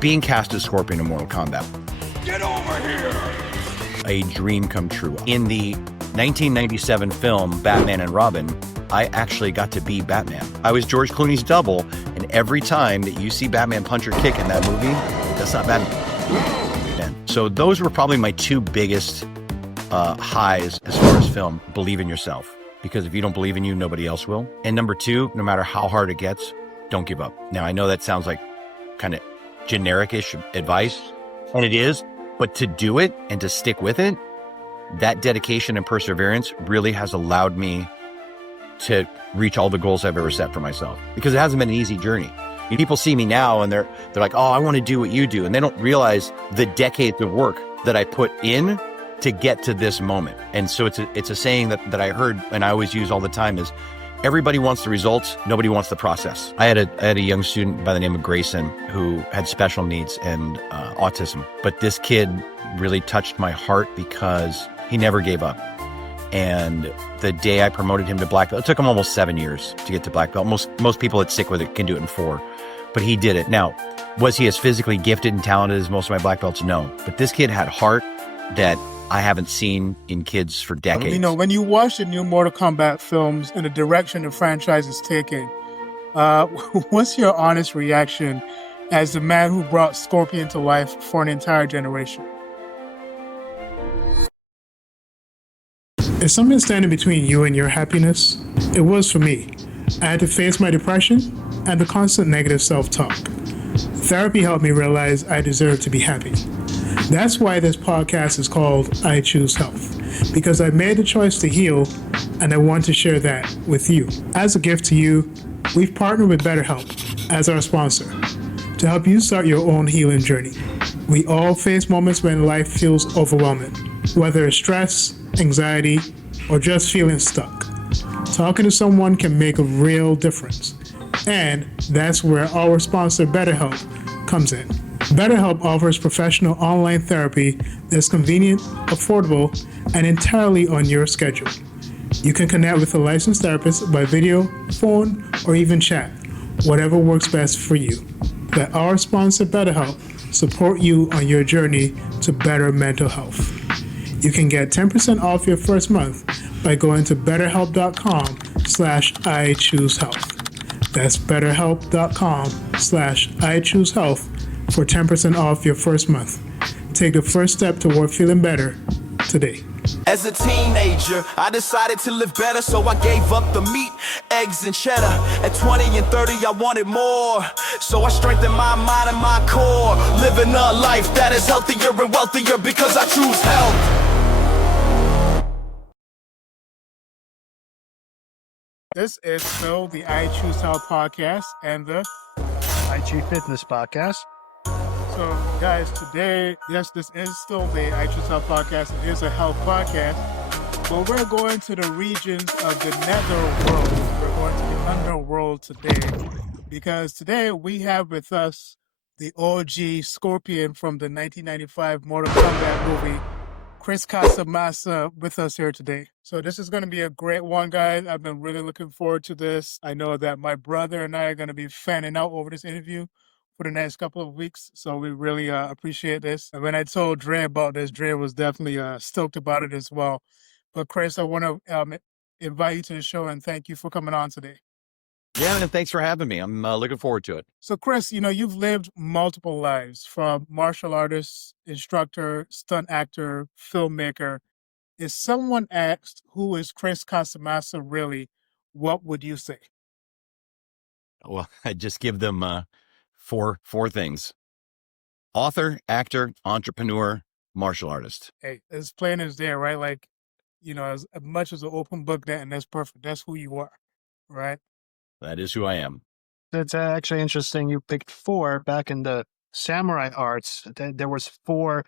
Being cast as Scorpion in Mortal Kombat. Get over here! A dream come true. In the 1997 film Batman and Robin, I actually got to be Batman. I was George Clooney's double, and every time that you see Batman punch or kick in that movie, that's not Batman. So those were probably my two biggest highs as far as film. Believe in yourself, because if you don't believe in you, nobody else will. And number two, no matter how hard it gets, don't give up. Now, I know that sounds like kind of generic-ish advice, and it is, but to do it and to stick with it, that dedication and perseverance really has allowed me to reach all the goals I've ever set for myself, because it hasn't been an easy journey. People see me now and they're like, oh, I want to do what you do. And they don't realize the decades of work that I put in to get to this moment. And so it's a saying that I heard and I always use all the time is, everybody wants the results, nobody wants the process. I had a young student by the name of Grayson who had special needs and autism. But this kid really touched my heart because he never gave up. And the day I promoted him to black belt, it took him almost 7 years to get to black belt. Most people that stick with it can do it in 4, but he did it. Now, was he as physically gifted and talented as most of my black belts? No, but this kid had heart that I haven't seen in kids for decades. You know, when you watch the new Mortal Kombat films and the direction the franchise is taking, what's your honest reaction as the man who brought Scorpion to life for an entire generation? Is something standing between you and your happiness? It was for me. I had to face my depression and the constant negative self-talk. Therapy helped me realize I deserve to be happy. That's why this podcast is called I Choose Health, because I made the choice to heal and I want to share that with you. As a gift to you, we've partnered with BetterHelp as our sponsor to help you start your own healing journey. We all face moments when life feels overwhelming, whether it's stress, anxiety, or just feeling stuck. Talking to someone can make a real difference. And that's where our sponsor BetterHelp comes in. BetterHelp offers professional online therapy that's convenient, affordable, and entirely on your schedule. You can connect with a licensed therapist by video, phone, or even chat, whatever works best for you. Let our sponsor BetterHelp support you on your journey to better mental health. You can get 10% off your first month by going to betterhelp.com/iChooseHealth. That's betterhelp.com/iChooseHealth for 10% off your first month. Take the first step toward feeling better today. As a teenager, I decided to live better, so I gave up the meat, eggs, and cheddar. At 20 and 30, I wanted more, so I strengthened my mind and my core. Living a life that is healthier and wealthier because I choose health. This is still the I Choose Health podcast and the I Choose Fitness podcast. So, guys, today, yes, this is still the I Choose Health podcast. It is a health podcast, but we're going to the regions of the netherworld. We're going to the underworld today, because today we have with us the OG Scorpion from the 1995 Mortal Kombat movie, Chris Casamassa, with us here today. So this is going to be a great one, guys. I've been really looking forward to this. I know that my brother and I are going to be fanning out over this interview for the next couple of weeks, so we really appreciate this. And when I told Dre about this, Dre was definitely stoked about it as well. But Chris, I want to invite you to the show and thank you for coming on today. Yeah, and thanks for having me. I'm looking forward to it. So Chris, you know, you've lived multiple lives, from martial artist, instructor, stunt actor, filmmaker. If someone asked, who is Chris Casamassa really, what would you say? Well, I just give them four things: author, actor, entrepreneur, martial artist. Hey, as plain as day, right? Like, you know, as much as an open book, and that's perfect. That's who you are, right? That is who I am. It's actually interesting. You picked 4 back in the samurai arts. There was 4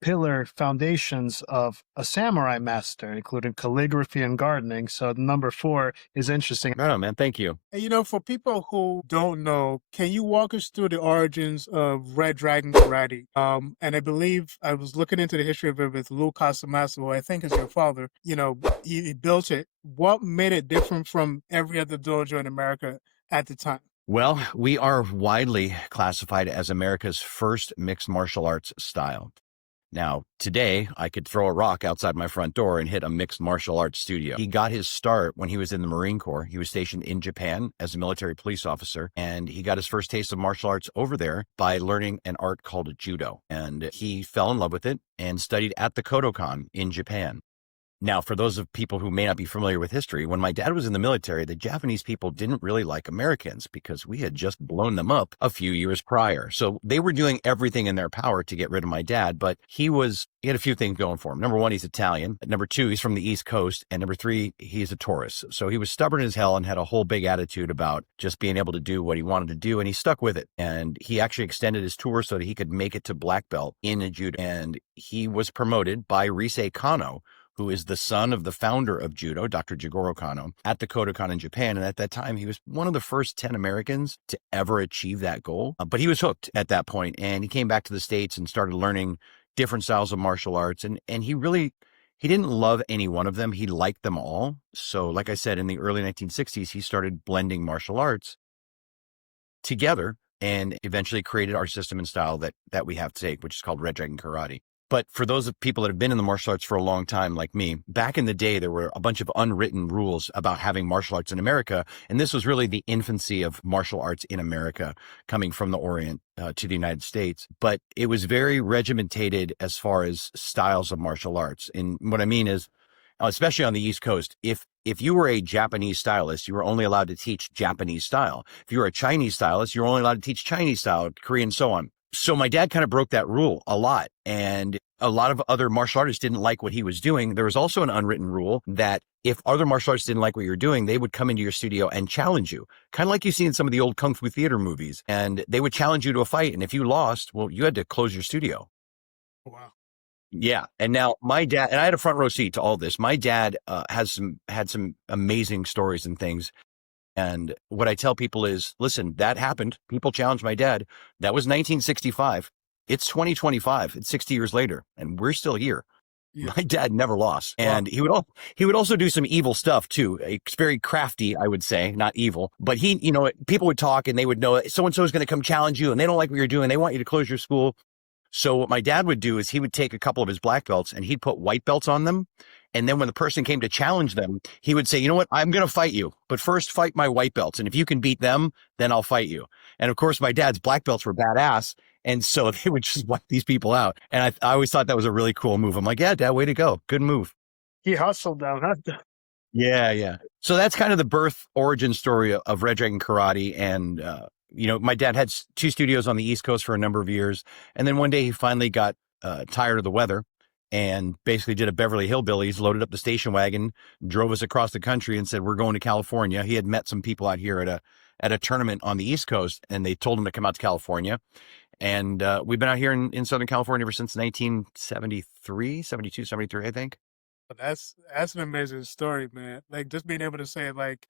pillar foundations of a samurai master, including calligraphy and gardening. So number 4 is interesting. Oh, man, thank you. And, you know, for people who don't know, can you walk us through the origins of Red Dragon Karate? And I believe I was looking into the history of it with Lou Casamassa, who I think is your father. You know, he built it. What made it different from every other dojo in America at the time? Well, we are widely classified as America's first mixed martial arts style. Now, today, I could throw a rock outside my front door and hit a mixed martial arts studio. He got his start when he was in the Marine Corps. He was stationed in Japan as a military police officer, and he got his first taste of martial arts over there by learning an art called judo. And he fell in love with it and studied at the Kodokan in Japan. Now, for those of people who may not be familiar with history, when my dad was in the military, the Japanese people didn't really like Americans because we had just blown them up a few years prior. So they were doing everything in their power to get rid of my dad, but he had a few things going for him. Number one, he's Italian. Number two, he's from the East Coast. And number three, he's a Taurus. So he was stubborn as hell and had a whole big attitude about just being able to do what he wanted to do. And he stuck with it. And he actually extended his tour so that he could make it to black belt in judo. And he was promoted by Risei Kano, who is the son of the founder of judo, Dr. Jigoro Kano, at the Kodokan in Japan. And at that time, he was one of the first 10 Americans to ever achieve that goal. But he was hooked at that point, and he came back to the States and started learning different styles of martial arts. And he didn't love any one of them. He liked them all. So like I said, in the early 1960s, he started blending martial arts together and eventually created our system and style that we have today, which is called Red Dragon Karate. But for those of people that have been in the martial arts for a long time, like me, back in the day, there were a bunch of unwritten rules about having martial arts in America. And this was really the infancy of martial arts in America, coming from the Orient to the United States. But it was very regimentated as far as styles of martial arts. And what I mean is, especially on the East Coast, if you were a Japanese stylist, you were only allowed to teach Japanese style. If you were a Chinese stylist, you were only allowed to teach Chinese style, Korean, so on. So my dad kind of broke that rule a lot, and a lot of other martial artists didn't like what he was doing. There was also an unwritten rule that if other martial artists didn't like what you're doing, they would come into your studio and challenge you, kind of like you see in some of the old Kung Fu theater movies, and they would challenge you to a fight. And if you lost, well, you had to close your studio. Wow. Yeah. And now my dad, and I had a front row seat to all this. My dad had some amazing stories and things. And what I tell people is, listen, that happened. People challenged my dad. That was 1965. It's 2025. It's 60 years later, and we're still here. Yeah. My dad never lost. And wow. He would also do some evil stuff too. It's very crafty, I would say, not evil. But people would talk and they would know so-and-so is going to come challenge you and they don't like what you're doing. They want you to close your school. So what my dad would do is he would take a couple of his black belts and he'd put white belts on them. And then when the person came to challenge them, he would say, you know what, I'm going to fight you, but first fight my white belts. And if you can beat them, then I'll fight you. And of course, my dad's black belts were badass. And so they would just wipe these people out. And I always thought that was a really cool move. I'm like, yeah, Dad, way to go. Good move. He hustled them. Yeah, yeah. So that's kind of the birth origin story of Red Dragon Karate. And, my dad had 2 studios on the East Coast for a number of years. And then one day he finally got tired of the weather and basically did a Beverly Hillbillies, loaded up the station wagon, drove us across the country and said, we're going to California. He had met some people out here at a tournament on the East Coast, and they told him to come out to California. And we've been out here in Southern California ever since 1973, 72, 73, I think. That's an amazing story, man. Like, just being able to say, like,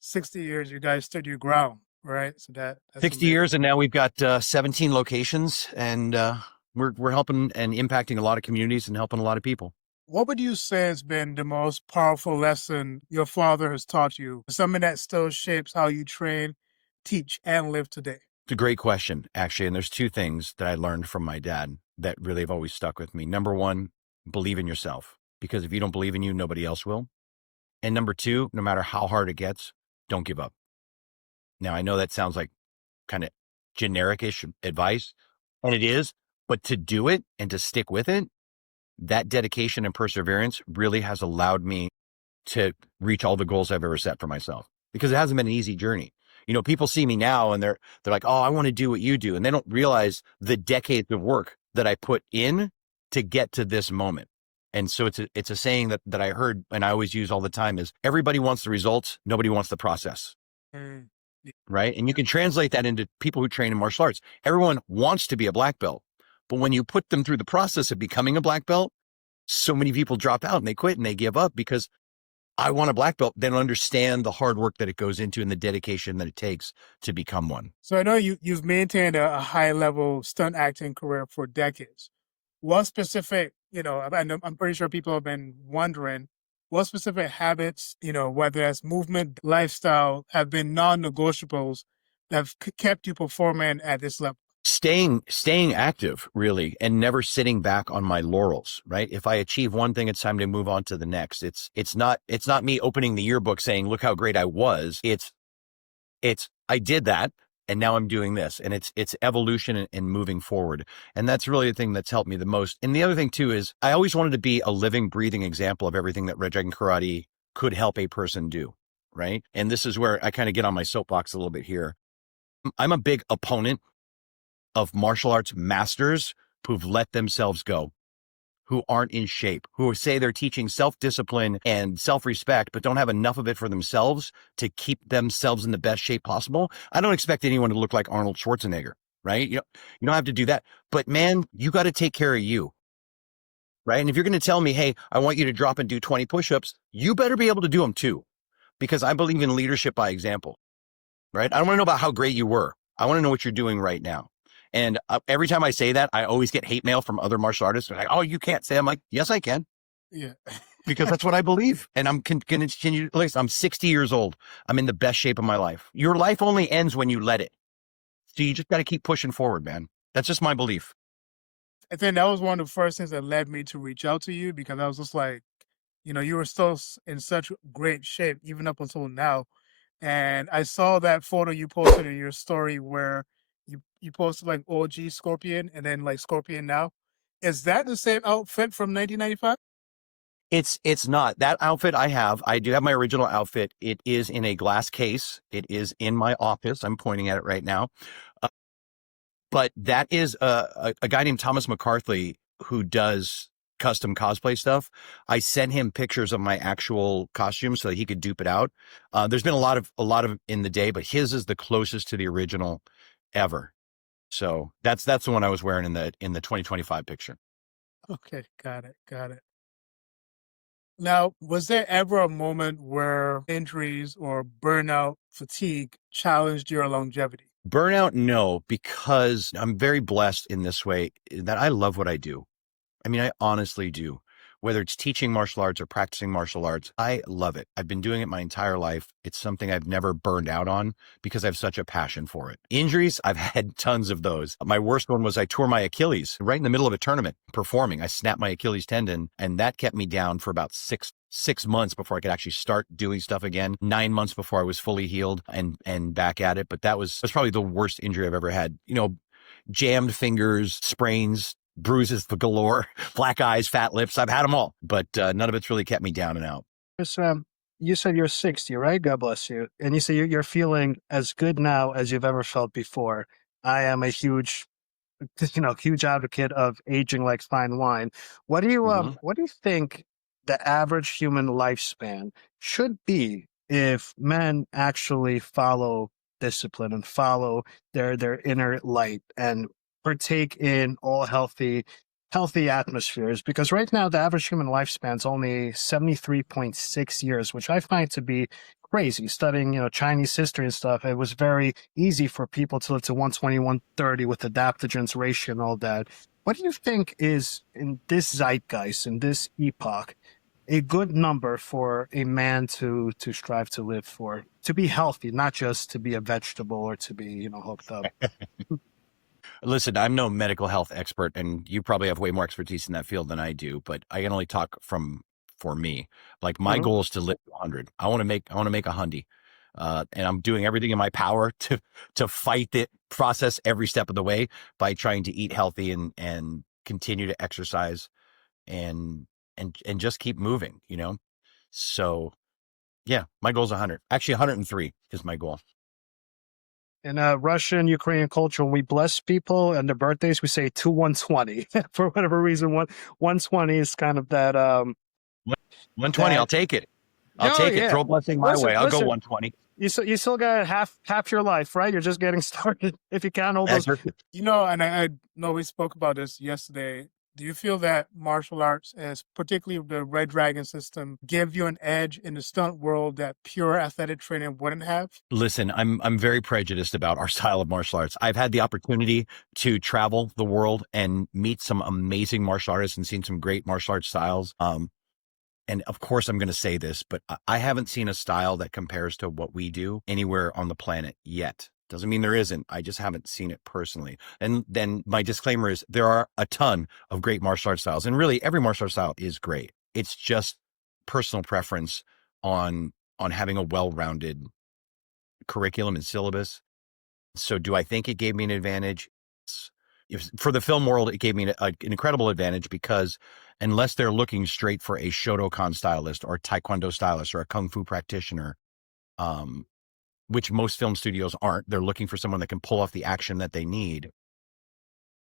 60 years, you guys stood your ground, right? So that's 60 amazing. years, and now we've got 17 locations, and we're helping and impacting a lot of communities and helping a lot of people. What would you say has been the most powerful lesson your father has taught you? Something that still shapes how you train, teach, and live today? It's a great question, actually. And there's 2 things that I learned from my dad that really have always stuck with me. Number 1, believe in yourself, because if you don't believe in you, nobody else will. And number 2, no matter how hard it gets, don't give up. Now, I know that sounds like kind of generic-ish advice, and it is, but to do it and to stick with it, that dedication and perseverance really has allowed me to reach all the goals I've ever set for myself, because it hasn't been an easy journey. People see me now and they're like, oh, I want to do what you do. And they don't realize the decades of work that I put in to get to this moment. And so it's a saying that I heard and I always use all the time is everybody wants the results. Nobody wants the process. Right. And you can translate that into people who train in martial arts. Everyone wants to be a black belt, but when you put them through the process of becoming a black belt, so many people drop out and they quit and they give up because I want a black belt. They don't understand the hard work that it goes into and the dedication that it takes to become one. So I know you've maintained a high level stunt acting career for decades. What specific, I'm pretty sure people have been wondering, what specific habits, whether that's movement, lifestyle, have been non-negotiables that kept you performing at this level? Staying active, really, and never sitting back on my laurels, right? If I achieve one thing, it's time to move on to the next. It's not me opening the yearbook saying, look how great I was. It's I did that, and now I'm doing this, and it's evolution and moving forward. And that's really the thing that's helped me the most. And the other thing too is I always wanted to be a living, breathing example of everything that Red Dragon Karate could help a person do, right? And this is where I kind of get on my soapbox a little bit here. I'm a big opponent of martial arts masters who've let themselves go, who aren't in shape, who say they're teaching self-discipline and self-respect, but don't have enough of it for themselves to keep themselves in the best shape possible. I don't expect anyone to look like Arnold Schwarzenegger, right? You don't have to do that. But man, you got to take care of you, right? And if you're going to tell me, hey, I want you to drop and do 20 push-ups, you better be able to do them too, because I believe in leadership by example, right? I don't want to know about how great you were. I want to know what you're doing right now. And every time I say that, I always get hate mail from other martial artists. They're like, oh, you can't say. I'm like, yes, I can. Yeah. Because that's what I believe. And I'm going to continue. Listen, I'm 60 years old. I'm in the best shape of my life. Your life only ends when you let it. So you just got to keep pushing forward, man. That's just my belief. I think that was one of the first things that led me to reach out to you, because I was just like, you were still in such great shape, even up until now. And I saw that photo you posted in your story where you posted like OG Scorpion and then like Scorpion now. Is that the same outfit from 1995? It's not. That outfit I do have my original outfit. It is in a glass case. It is in my office. I'm pointing at it right now. But that is a guy named Thomas McCarthy who does custom cosplay stuff. I sent him pictures of my actual costume so that he could dupe it out. There's been a lot of in the day, but his is the closest to the original ever. So that's the one I was wearing in the 2025 picture. Okay, got it. Now, was there ever a moment where injuries or burnout, fatigue challenged your longevity? Burnout, no, because I'm very blessed in this way that I love what I do. I mean, I honestly do. Whether it's teaching martial arts or practicing martial arts, I love it. I've been doing it my entire life. It's something I've never burned out on because I have such a passion for it. Injuries, I've had tons of those. My worst one was I tore my Achilles right in the middle of a tournament performing. I snapped my Achilles tendon, and that kept me down for about six months before I could actually start doing stuff again. 9 months before I was fully healed and back at it. But that's probably the worst injury I've ever had. Jammed fingers, sprains, bruises galore, black eyes, fat lips. I've had them all, but none of it's really kept me down and out. You said you're 60, right? God bless you. And you say you're feeling as good now as you've ever felt before. I am a huge advocate of aging like fine wine. What do you think the average human lifespan should be if men actually follow discipline and follow their inner light and partake in all healthy atmospheres? Because right now the average human lifespan is only 73.6 years, which I find to be crazy. Studying, Chinese history and stuff, it was very easy for people to live to 120, 130 with adaptogens ratio and all that. What do you think is, in this zeitgeist, in this epoch, a good number for a man to strive to live for, to be healthy, not just to be a vegetable or to be, hooked up? Listen, I'm no medical health expert, and you probably have way more expertise in that field than I do, but I can only talk for me. Like my goal is to live to 100. I want to make a hundy. And I'm doing everything in my power to fight the process every step of the way by trying to eat healthy and continue to exercise and just keep moving, So yeah, my goal is 100. Actually, 103 is my goal. In Russian, Ukrainian culture, when we bless people and their birthdays, we say to 120. For whatever reason, 120 is kind of that 120, I'll take it. I'll take it. Throw a blessing my way. I'll go 120. You still got half your life, right? You're just getting started. If you can't hold those. And I know we spoke about this yesterday. Do you feel that martial arts, as particularly the Red Dragon system, give you an edge in the stunt world that pure athletic training wouldn't have? Listen, I'm very prejudiced about our style of martial arts. I've had the opportunity to travel the world and meet some amazing martial artists and seen some great martial arts styles. And of course, I'm going to say this, but I haven't seen a style that compares to what we do anywhere on the planet yet. Doesn't mean there isn't. I just haven't seen it personally. And then my disclaimer is there are a ton of great martial arts styles. And really every martial arts style is great. It's just personal preference on having a well-rounded curriculum and syllabus. So do I think it gave me an advantage? For the film world, it gave me an incredible advantage because unless they're looking straight for a Shotokan stylist or a Taekwondo stylist or a Kung Fu practitioner, which most film studios aren't, they're looking for someone that can pull off the action that they need.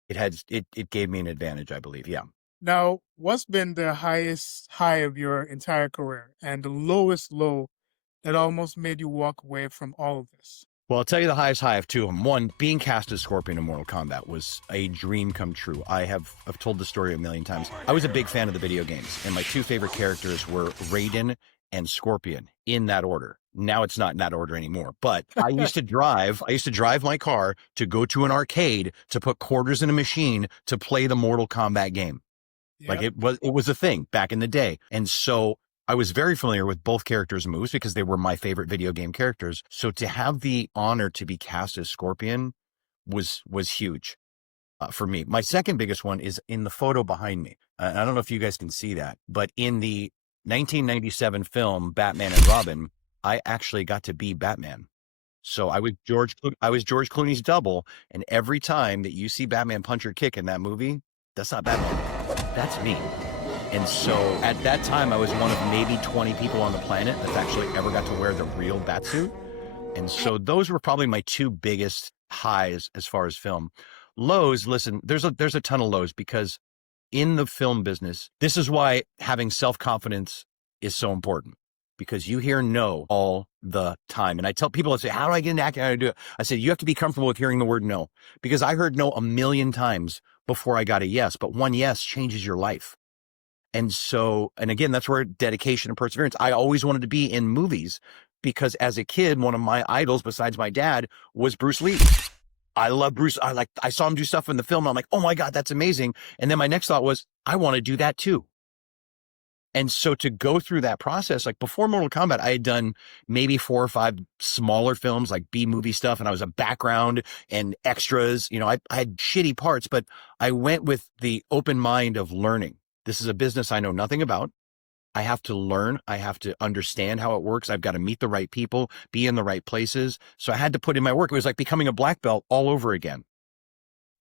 It gave me an advantage, I believe. Yeah. Now, what's been the highest high of your entire career and the lowest low that almost made you walk away from all of this? Well, I'll tell you the highest high of two of them. One, being cast as Scorpion in Mortal Kombat was a dream come true. I've told the story a million times. I was a big fan of the video games, and my two favorite characters were Raiden and Scorpion in that order. Now it's not in that order anymore, but I used to drive my car to go to an arcade to put quarters in a machine to play the Mortal Kombat game. Like it was a thing back in the day. And so I was very familiar with both characters' moves because they were my favorite video game characters. So to have the honor to be cast as Scorpion was huge for me. My second biggest one is in the photo behind me. I don't know if you guys can see that, but in the 1997 film Batman and Robin, I actually got to be Batman. So I was George Clooney's double, and every time that you see Batman punch or kick in that movie, that's not Batman. That's me. And so at that time, I was one of maybe 20 people on the planet that's actually ever got to wear the real Batsuit. And so those were probably my two biggest highs as far as film. Lows, listen, there's a ton of lows because in the film business, this is why having self-confidence is so important, because you hear no all the time. And I tell people, I say, how do I get into acting? How do I do it? I said, you have to be comfortable with hearing the word no, because I heard no a million times before I got a yes, but one yes changes your life. And so, and again, that's where dedication and perseverance. I always wanted to be in movies because as a kid, one of my idols besides my dad was Bruce Lee. I love Bruce. I saw him do stuff in the film. And I'm like, oh my God, that's amazing. And then my next thought was, I want to do that too. And so to go through that process, like before Mortal Kombat, I had done maybe 4 or 5 smaller films, like B-movie stuff. And I was a background and extras. You know, I had shitty parts, but I went with the open mind of learning. This is a business I know nothing about. I have to learn. I have to understand how it works. I've got to meet the right people, be in the right places. So I had to put in my work. It was like becoming a black belt all over again.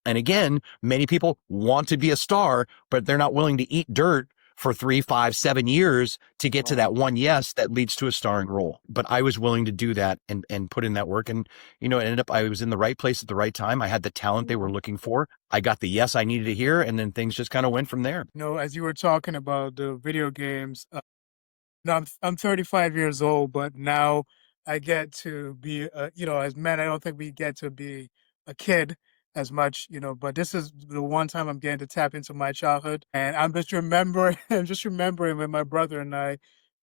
And again, many people want to be a star, but they're not willing to eat dirt for 3, 5, 7 years to get to that one yes that leads to a starring role. But I was willing to do that and put in that work. And, you know, it ended up, I was in the right place at the right time. I had the talent they were looking for. I got the yes I needed to hear. And then things just kind of went from there. You know, as you were talking about the video games, now I'm 35 years old, but now I get to be, you know, as men, I don't think we get to be a kid as much, you know, but this is the one time I'm getting to tap into my childhood. And I'm just remembering, when my brother and I,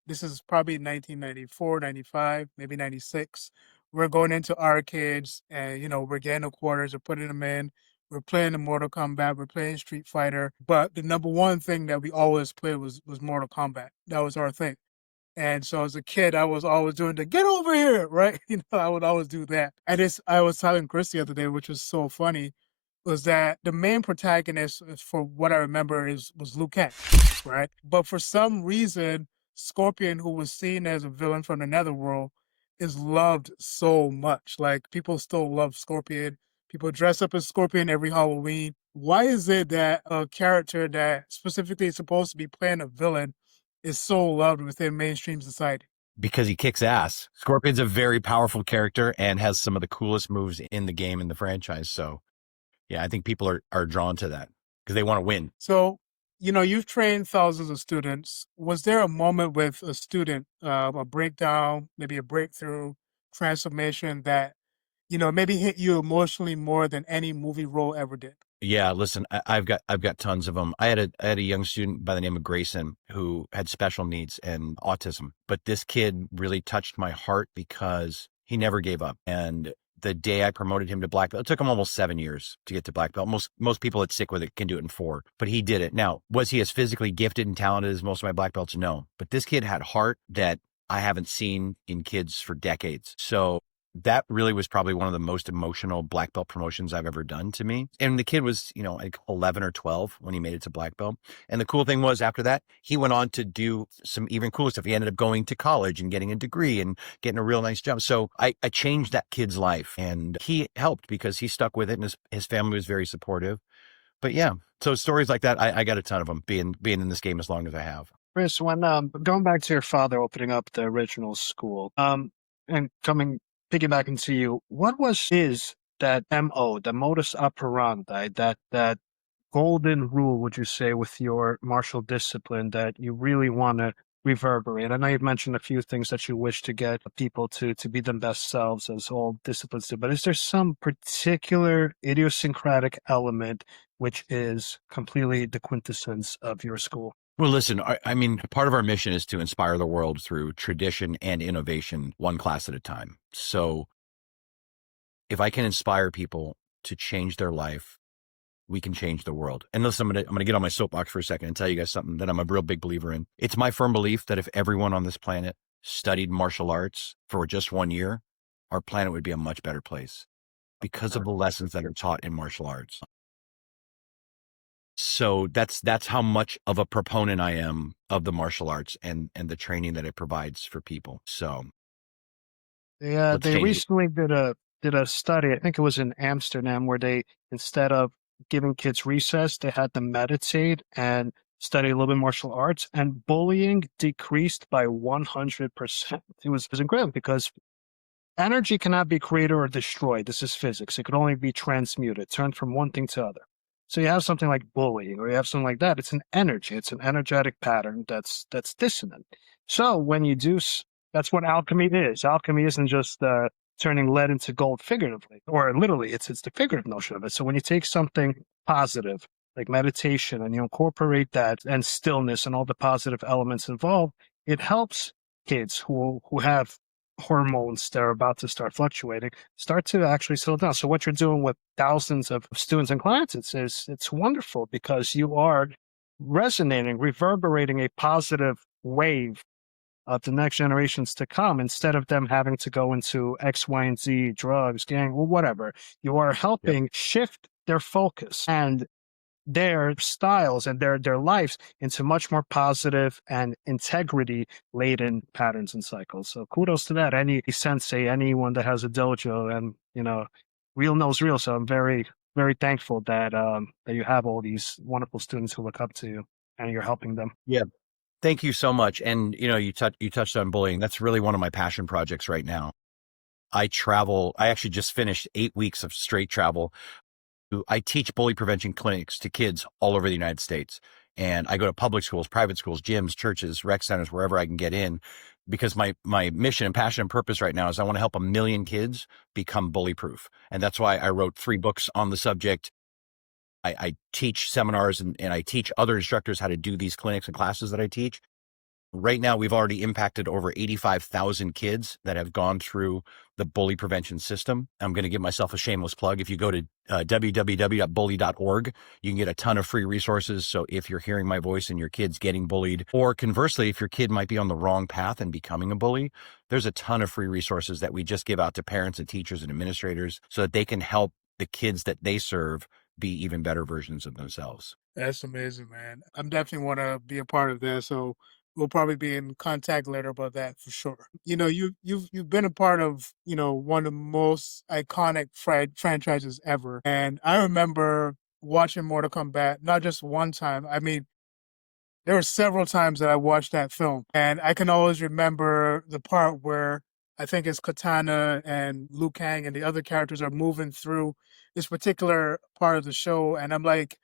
this is probably 1994, 95, maybe 96. We're going into arcades and, you know, we're getting the quarters, we're putting them in. We're playing the Mortal Kombat, we're playing Street Fighter. But the number one thing that we always played was Mortal Kombat. That was our thing. And so as a kid, I was always doing the get over here, right? You know, I would always do that. And I was telling Chris the other day, which was so funny, was that the main protagonist, for what I remember, was Liu Kang, right? But for some reason, Scorpion, who was seen as a villain from the Netherworld, is loved so much. Like, people still love Scorpion. People dress up as Scorpion every Halloween. Why is it that a character that specifically is supposed to be playing a villain is so loved within mainstream society? Because he kicks ass. Scorpion's a very powerful character and has some of the coolest moves in the game, in the franchise. So yeah, I think people are drawn to that because they want to win. So, you know, you've trained thousands of students. Was there a moment with a student, a breakdown, maybe a breakthrough, transformation that, you know, maybe hit you emotionally more than any movie role ever did? Yeah, listen, I've got tons of them. I had a young student by the name of Grayson who had special needs and autism, but this kid really touched my heart because he never gave up. And the day I promoted him to black belt, it took him almost 7 years to get to black belt. Most people that stick with it can do it in 4, but he did it. Now, was he as physically gifted and talented as most of my black belts? No, but this kid had heart that I haven't seen in kids for decades. So that really was probably one of the most emotional black belt promotions I've ever done to me. And the kid was, like 11 or 12 when he made it to black belt. And the cool thing was after that, he went on to do some even cooler stuff. He ended up going to college and getting a degree and getting a real nice job. So I changed that kid's life, and he helped because he stuck with it, and his family was very supportive. But yeah, so stories like that, I got a ton of them being in this game as long as I have. Chris, when going back to your father opening up the original school, and piggybacking to you, what was that MO, the modus operandi, that golden rule, would you say, with your martial discipline that you really want to reverberate? I know you've mentioned a few things that you wish to get people to be their best selves, as all disciplines do, but is there some particular idiosyncratic element which is completely the quintessence of your school? Well, listen, I mean, part of our mission is to inspire the world through tradition and innovation, one class at a time. So if I can inspire people to change their life, we can change the world. And listen, I'm gonna get on my soapbox for a second and tell you guys something that I'm a real big believer in. It's my firm belief that if everyone on this planet studied martial arts for just 1 year, our planet would be a much better place because of the lessons that are taught in martial arts. So that's how much of a proponent I am of the martial arts and the training that it provides for people. So Yeah, let's they change it. recently did a study. I think it was in Amsterdam, where they, instead of giving kids recess, they had them meditate and study a little bit martial arts, and bullying decreased by 100%. It was incredible because energy cannot be created or destroyed. This is physics. It could only be transmuted, turned from one thing to other. So you have something like bullying, or you have something like that. It's an energy. It's an energetic pattern that's dissonant. So when you do, that's what alchemy is. Alchemy isn't just turning lead into gold figuratively, or literally. It's the figurative notion of it. So when you take something positive like meditation and you incorporate that and stillness and all the positive elements involved, it helps kids who have hormones that are about to start fluctuating start to actually settle down. So what you're doing with thousands of students and clients, it's wonderful, because you are resonating, reverberating a positive wave of the next generations to come, instead of them having to go into X, Y, and Z, drugs, gang, or whatever. You are helping shift their focus and their styles and their lives into much more positive and integrity laden patterns and cycles. So kudos to that. Any sensei, anyone that has a dojo, and real knows real. So I'm very, very thankful that that you have all these wonderful students who look up to you and you're helping them. Yeah. Thank you so much. And you touched on bullying. That's really one of my passion projects right now. I travel. I actually just finished 8 weeks of straight travel. I teach bully prevention clinics to kids all over the United States. And I go to public schools, private schools, gyms, churches, rec centers, wherever I can get in, because my mission and passion and purpose right now is I want to help 1 million kids become bully proof. And that's why I wrote 3 books on the subject. I teach seminars and I teach other instructors how to do these clinics and classes that I teach. Right now, we've already impacted over 85,000 kids that have gone through the bully prevention system. I'm going to give myself a shameless plug. If you go to www.bully.org, you can get a ton of free resources. So if you're hearing my voice and your kid's getting bullied, or conversely, if your kid might be on the wrong path and becoming a bully, there's a ton of free resources that we just give out to parents and teachers and administrators so that they can help the kids that they serve be even better versions of themselves. That's amazing, man. I'm definitely want to be a part of that. So we'll probably be in contact later about that for sure. You've been a part of one of the most iconic franchises ever, and I remember watching Mortal Kombat not just one time. I mean, there were several times that I watched that film, and I can always remember the part where I think it's Katana and Liu Kang and the other characters are moving through this particular part of the show, and I'm like,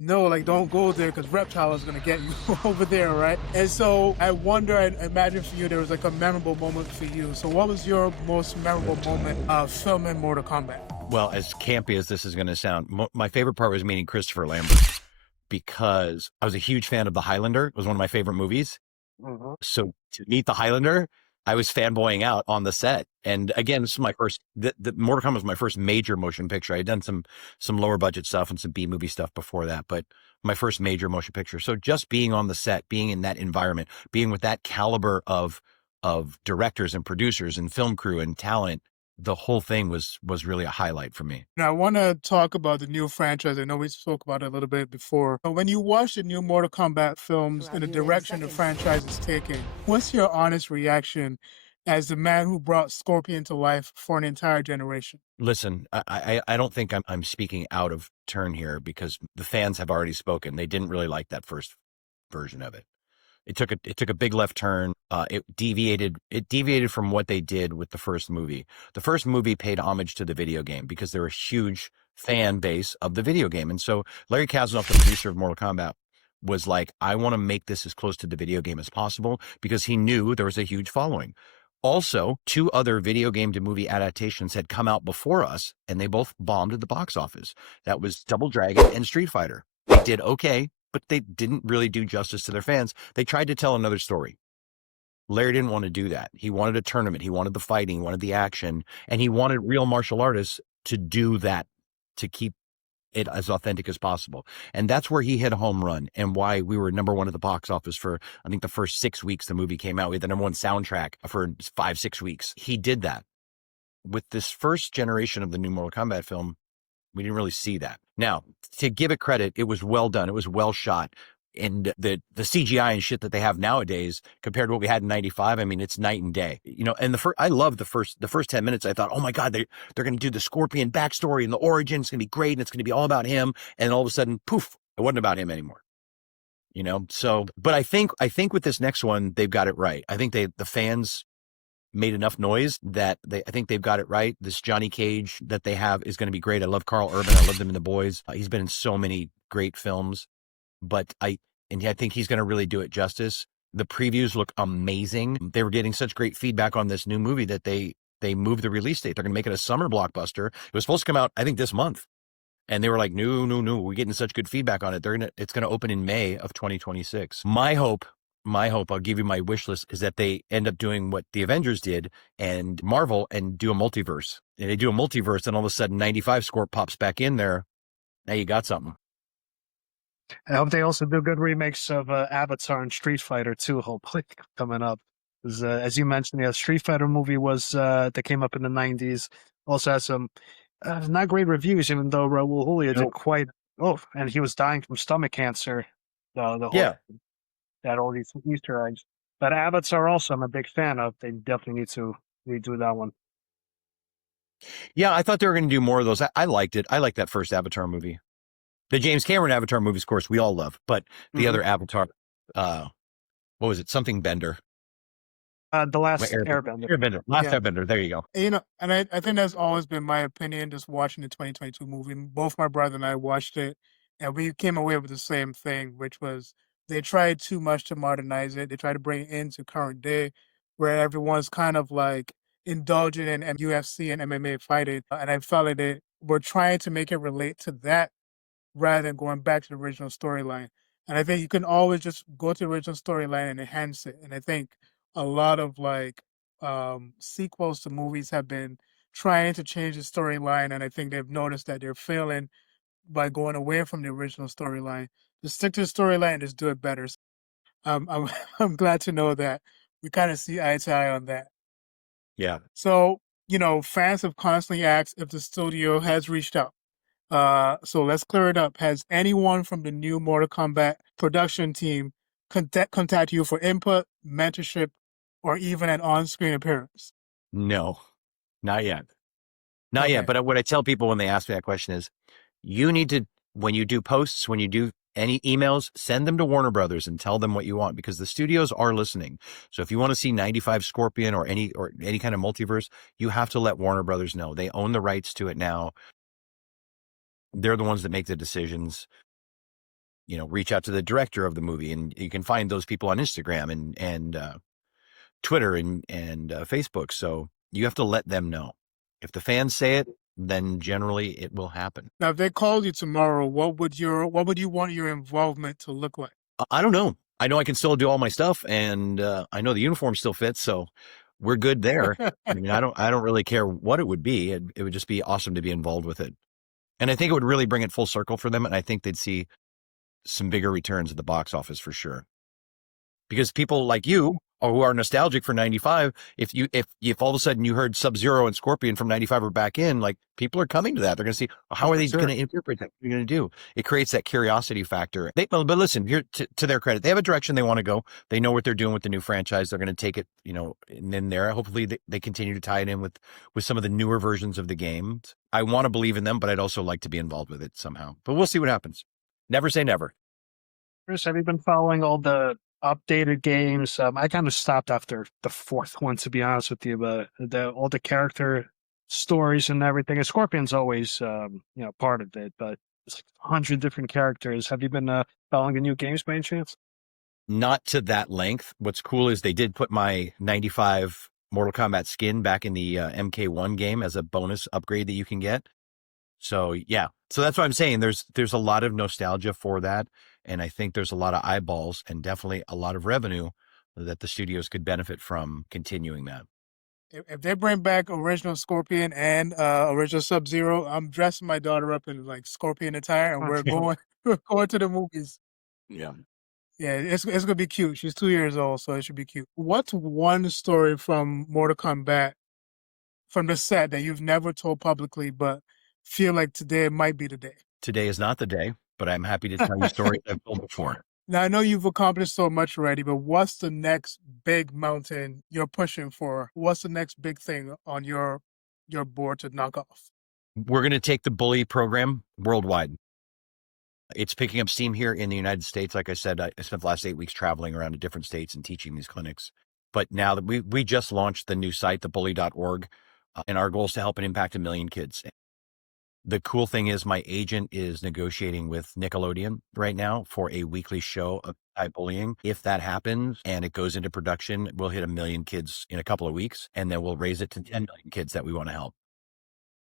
no, like, don't go there because Reptile is going to get you over there, right? And so I wonder, I imagine for you, there was like a memorable moment for you. So what was your most memorable moment of filming Mortal Kombat? Well, as campy as this is going to sound, my favorite part was meeting Christopher Lambert, because I was a huge fan of The Highlander. It was one of my favorite movies. Mm-hmm. So to meet The Highlander, I was fanboying out on the set. And again, this is my first, the Mortal Kombat was my first major motion picture. I had done some lower budget stuff and some B-movie stuff before that, but my first major motion picture. So just being on the set, being in that environment, being with that caliber of directors and producers and film crew and talent, the whole thing was really a highlight for me. Now, I want to talk about the new franchise. I know we spoke about it a little bit before. But when you watch the new Mortal Kombat films and the direction the franchise is taking, what's your honest reaction as the man who brought Scorpion to life for an entire generation? Listen, I don't think I'm speaking out of turn here, because the fans have already spoken. They didn't really like that first version of it. It took a big left turn. It deviated from what they did with the first movie. The first movie paid homage to the video game because they're a huge fan base of the video game. And so Larry Kasanoff, the producer of Mortal Kombat, was like, I want to make this as close to the video game as possible, because he knew there was a huge following. Also, 2 other video game to movie adaptations had come out before us, and they both bombed at the box office. That was Double Dragon and Street Fighter. They did okay, but they didn't really do justice to their fans. They tried to tell another story. Larry didn't want to do that. He wanted a tournament. He wanted the fighting, he wanted the action, and he wanted real martial artists to do that, to keep it as authentic as possible. And that's where he hit a home run, and why we were #1 at the box office for, I think, the first 6 weeks the movie came out. We had the #1 soundtrack for 5-6 weeks. He did that. With this first generation of the new Mortal Kombat film, we didn't really see that. Now, to give it credit, it was well done. It was well shot. And the CGI and shit that they have nowadays compared to what we had in '95, I mean, it's night and day. And I love the first 10 minutes. I thought, oh my God, they're going to do the Scorpion backstory and the origin. It's going to be great, and it's going to be all about him. And all of a sudden, poof, it wasn't about him anymore. So, but I think with this next one, they've got it right. I think the fans made enough noise that I think they've got it right. This Johnny Cage that they have is going to be great. I love Carl Urban. I love him in The Boys. He's been in so many great films, but I think he's going to really do it justice. The previews look amazing. They were getting such great feedback on this new movie that they moved the release date. They're going to make it a summer blockbuster. It was supposed to come out, I think, this month. And they were like, no, we're getting such good feedback on it. It's going to open in May of 2026. My hope, I'll give you my wish list, is that they end up doing what the Avengers did and Marvel, and do a multiverse. And they do a multiverse, and all of a sudden 95 score pops back in there. Now you got something. I hope they also do good remakes of Avatar and Street Fighter too, hopefully, coming up. As you mentioned, the Street Fighter movie that came up in the 90s. Also has some not great reviews, even though Raul Julia did quite. Oh, and he was dying from stomach cancer. The whole, had all these Easter eggs. But Avatar also, I'm a big fan of. They definitely need to redo that one. Yeah, I thought they were going to do more of those. I liked it. I liked that first Avatar movie. The James Cameron Avatar movies, of course, we all love. But the other Avatar, what was it? Something Bender. The Last Airbender. Airbender. There you go. And I think that's always been my opinion, just watching the 2022 movie. Both my brother and I watched it, and we came away with the same thing, which was they tried too much to modernize it. They tried to bring it into current day, where everyone's kind of like indulging in UFC and MMA fighting. And I felt like they were trying to make it relate to that rather than going back to the original storyline. And I think you can always just go to the original storyline and enhance it. And I think a lot of sequels to movies have been trying to change the storyline, and I think they've noticed that they're failing by going away from the original storyline. Just stick to the storyline and just do it better. I'm glad to know that we kind of see eye to eye on that. Yeah. So, fans have constantly asked if the studio has reached out. So let's clear it up. Has anyone from the new Mortal Kombat production team contact you for input, mentorship, or even an on-screen appearance? No, not yet. Not yet. But what I tell people when they ask me that question is, you need to, when you do posts, when you do any emails, send them to Warner Brothers and tell them what you want, because the studios are listening. So if you want to see 95 Scorpion or any kind of multiverse, you have to let Warner Brothers know. They own the rights to it now. They're the ones that make the decisions. Reach out to the director of the movie, and you can find those people on Instagram and Twitter and Facebook. So you have to let them know. If the fans say it, then generally it will happen. Now, if they called you tomorrow, what would you want your involvement to look like? I don't know. I know I can still do all my stuff, and I know the uniform still fits, so we're good there. I mean, I don't really care what it would be. It would just be awesome to be involved with it. And I think it would really bring it full circle for them, and I think they'd see some bigger returns at the box office for sure. Because people like you or who are nostalgic for 95, if all of a sudden you heard Sub-Zero and Scorpion from 95 are back in, like, people are coming to that. They're going to see, how are they Sure. going to interpret that? What are you going to do? It creates that curiosity factor. But listen, here, to their credit, they have a direction they want to go. They know what they're doing with the new franchise. They're going to take it, and then hopefully they continue to tie it in with some of the newer versions of the games. I want to believe in them, but I'd also like to be involved with it somehow. But we'll see what happens. Never say never. Chris, have you been following all the updated games? I kind of stopped after the fourth one, to be honest with you, but all the character stories and everything. And Scorpion's always, part of it, but it's like 100 different characters. Have you been following the new games by any chance? Not to that length. What's cool is they did put my 95 Mortal Kombat skin back in the MK1 game as a bonus upgrade that you can get. So yeah, so that's what I'm saying. There's a lot of nostalgia for that, and I think there's a lot of eyeballs and definitely a lot of revenue that the studios could benefit from continuing that. If they bring back original Scorpion and original Sub-Zero, I'm dressing my daughter up in like Scorpion attire, and we're going to the movies. Yeah. Yeah, it's gonna be cute. She's 2 years old, so it should be cute. What's one story from Mortal Kombat from the set that you've never told publicly, but feel like today might be the day? Today is not the day, but I'm happy to tell you stories I've told before. Now, I know you've accomplished so much already, but what's the next big mountain you're pushing for? What's the next big thing on your board to knock off? We're going to take the bully program worldwide. It's picking up steam here in the United States. Like I said, I spent the last 8 weeks traveling around to different states and teaching these clinics. But now that we just launched the new site, thebully.org, and our goal is to help and impact 1 million kids. The cool thing is my agent is negotiating with Nickelodeon right now for a weekly show of bullying. If that happens and it goes into production, we'll hit 1 million kids in a couple of weeks, and then we'll raise it to 10 million kids that we want to help.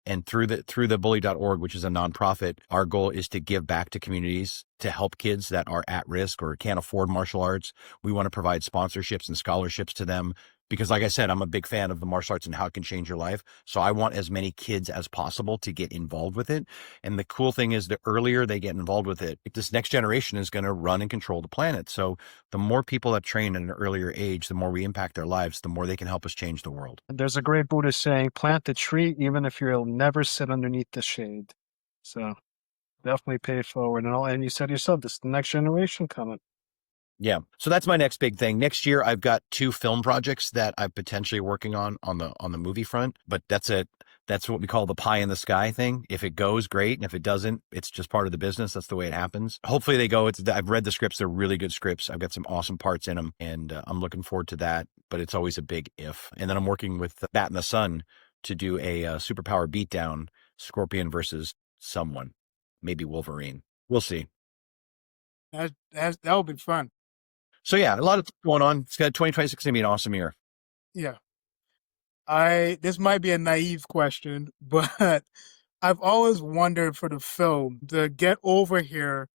And through the bully.org, which is a nonprofit, our goal is to give back to communities to help kids that are at risk or can't afford martial arts. We want to provide sponsorships and scholarships to them because, like I said, I'm a big fan of the martial arts and how it can change your life. So I want as many kids as possible to get involved with it. And the cool thing is the earlier they get involved with it, this next generation is going to run and control the planet. So the more people that train at an earlier age, the more we impact their lives, the more they can help us change the world. There's a great Buddhist saying, plant the tree even if you'll never sit underneath the shade. So definitely pay it forward. And you said yourself, this is the next generation coming. Yeah. So that's my next big thing. Next year, I've got 2 film projects that I'm potentially working on the movie front, but that's what we call the pie in the sky thing. If it goes, great. And if it doesn't, it's just part of the business. That's the way it happens. Hopefully they go. I've read the scripts. They're really good scripts. I've got some awesome parts in them, and I'm looking forward to that, but it's always a big if. And then I'm working with Bat and the Sun to do a superpower beatdown, Scorpion versus someone, maybe Wolverine. We'll see. That would be fun. So yeah, a lot of going on. It's got 2026 going to be an awesome year. Yeah. This might be a naive question, but I've always wondered for the film, the Get Over Here,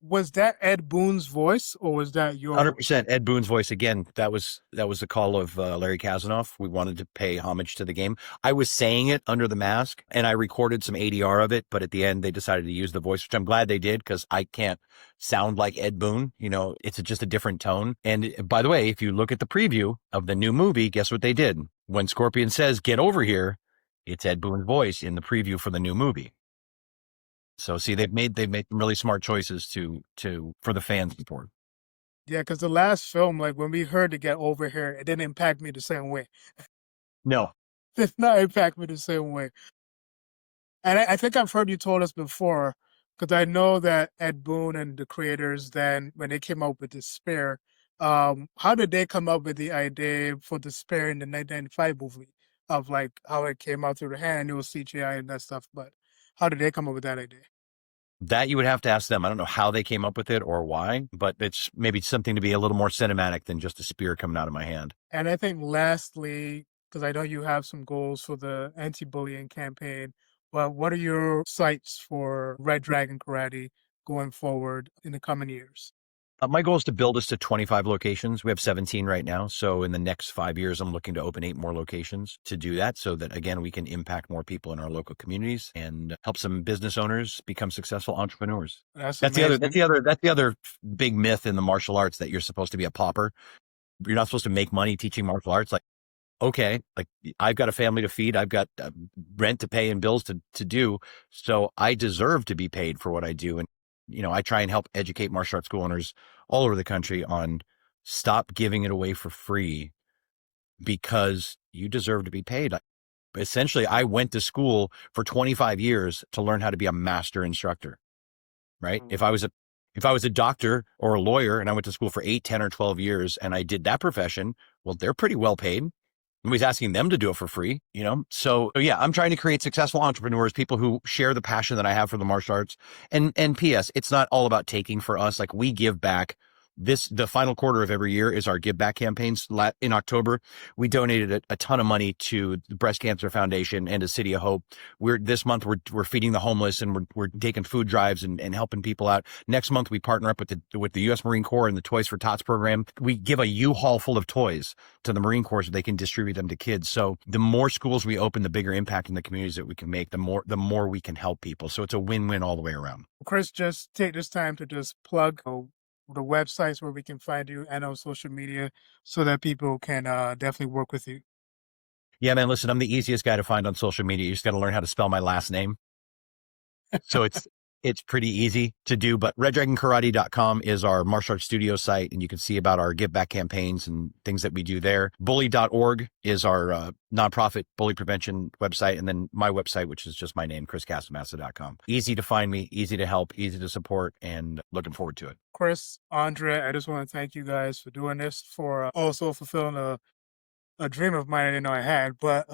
was that Ed Boon's voice or was that your 100% Ed Boon's voice. Again, that was the call of Larry Kazanoff. We wanted to pay homage to the game. I was saying it under the mask and I recorded some ADR of it, but at the end they decided to use the voice, which I'm glad they did because I can't sound like Ed Boon. It's just a different tone. And by the way, if you look at the preview of the new movie, guess what they did? When Scorpion says, "Get over here," it's Ed Boon's voice in the preview for the new movie. So see, they've made some really smart choices for the fans' support. Yeah, because the last film, like when we heard to Get Over Here, it didn't impact me the same way. No. It did not impact me the same way. And I think I've heard you told us before, because I know that Ed Boon and the creators then, when they came up with the Spare, how did they come up with the idea for the Spare in the 1995 movie of like how it came out through the hand, it was CGI and that stuff, but how did they come up with that idea? That you would have to ask them. I don't know how they came up with it or why, but it's maybe something to be a little more cinematic than just a spear coming out of my hand. And I think lastly, because I know you have some goals for the anti-bullying campaign, but what are your sights for Red Dragon Karate going forward in the coming years? My goal is to build us to 25 locations. We have 17 right now. So in the next 5 years, I'm looking to open 8 more locations to do that so that, again, we can impact more people in our local communities and help some business owners become successful entrepreneurs. That's the other big myth in the martial arts, that you're supposed to be a pauper. you're not supposed to make money teaching martial arts. Like, okay, like I've got a family to feed. I've got rent to pay and bills to do. So I deserve to be paid for what I do. And, I try and help educate martial arts school owners all over the country on stop giving it away for free because you deserve to be paid. Essentially, I went to school for 25 years to learn how to be a master instructor, right? If I was a doctor or a lawyer and I went to school for 8, 10, or 12 years and I did that profession, well, they're pretty well paid. Nobody's asking them to do it for free, So yeah, I'm trying to create successful entrepreneurs, people who share the passion that I have for the martial arts. And P.S., it's not all about taking for us. Like, we give back. The final quarter of every year is our give back campaigns. In October, we donated a ton of money to the Breast Cancer Foundation and to City of Hope. This month we're feeding the homeless, and we're taking food drives and helping people out. Next month we partner up with the U.S. Marine Corps and the Toys for Tots program. We give a U-Haul full of toys to the Marine Corps so they can distribute them to kids. So the more schools we open, the bigger impact in the communities that we can make, the more we can help people. So it's a win-win all the way around. Chris, just take this time to just plug the websites where we can find you and on social media so that people can definitely work with you. Yeah, man, listen, I'm the easiest guy to find on social media. You just got to learn how to spell my last name. So it's pretty easy to do, but reddragonkarate.com is our martial arts studio site, and you can see about our give back campaigns and things that we do there. Bully.org is our nonprofit bully prevention website, and then my website, which is just my name, chriscasamassa.com. Easy to find me, easy to help, easy to support, and looking forward to it. Chris, Andre, I just want to thank you guys for doing this, for also fulfilling a dream of mine I didn't know I had, but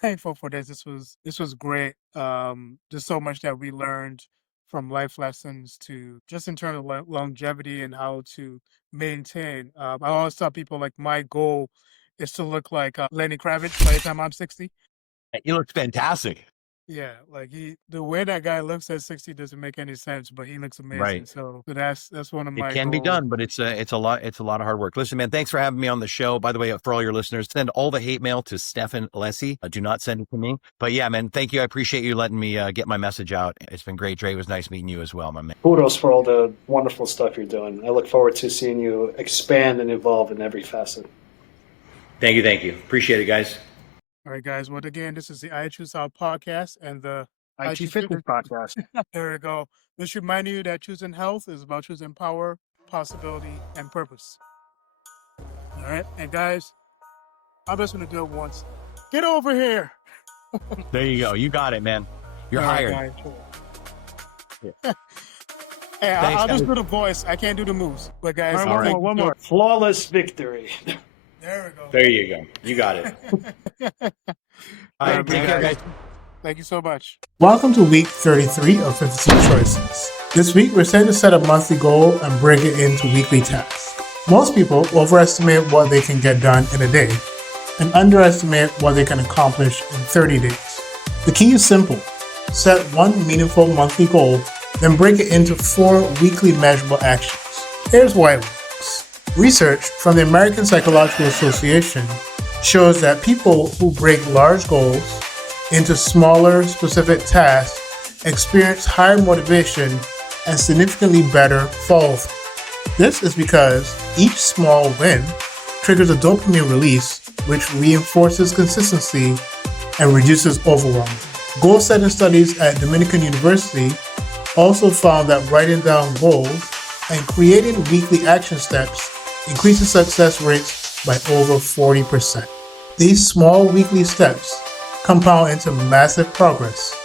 thankful for this. This was great. There's so much that we learned, from life lessons to just in terms of longevity and how to maintain. I always tell people, like, my goal is to look like Lenny Kravitz by the time I'm 60. You look fantastic. Yeah, like the way that guy looks at 60 doesn't make any sense, but he looks amazing. Right. So that's one of my It can be goals. done, but it's a lot of hard work. Listen, man, thanks for having me on the show. By the way, for all your listeners, send all the hate mail to Stefan Alessi. Do not send it to me. But yeah, man, thank you. I appreciate you letting me get my message out. It's been great, Dre. It was nice meeting you as well, my man. Kudos for all the wonderful stuff you're doing. I look forward to seeing you expand and evolve in every facet. Thank you. Appreciate it, guys. All right, guys. Well, again, this is the I Choose Health podcast and the IT Fitness Podcast. There we go. Just remind you that choosing health is about choosing power, possibility, and purpose. All right, and guys, I'm just gonna do it once. Get over here. There you go. You got it, man. You're All right, hired. guys. Hey, I'll just do the voice. I can't do the moves. But guys, All right, one more. Flawless victory. There we go. There you go. You got it. All right, take care, guys. Thank you so much. Welcome to week 33 of 56 Choices. This week, we're set to set a monthly goal and break it into weekly tasks. Most people overestimate what they can get done in a day and underestimate what they can accomplish in 30 days. The key is simple. Set one meaningful monthly goal, then break it into 4 weekly measurable actions. Here's why it works. Research from the American Psychological Association shows that people who break large goals into smaller, specific tasks experience higher motivation and significantly better follow-through. This is because each small win triggers a dopamine release, which reinforces consistency and reduces overwhelm. Goal-setting studies at Dominican University also found that writing down goals and creating weekly action steps increases success rates by over 40%. These small weekly steps compound into massive progress.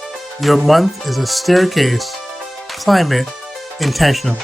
Your month is a staircase. Climb it intentionally.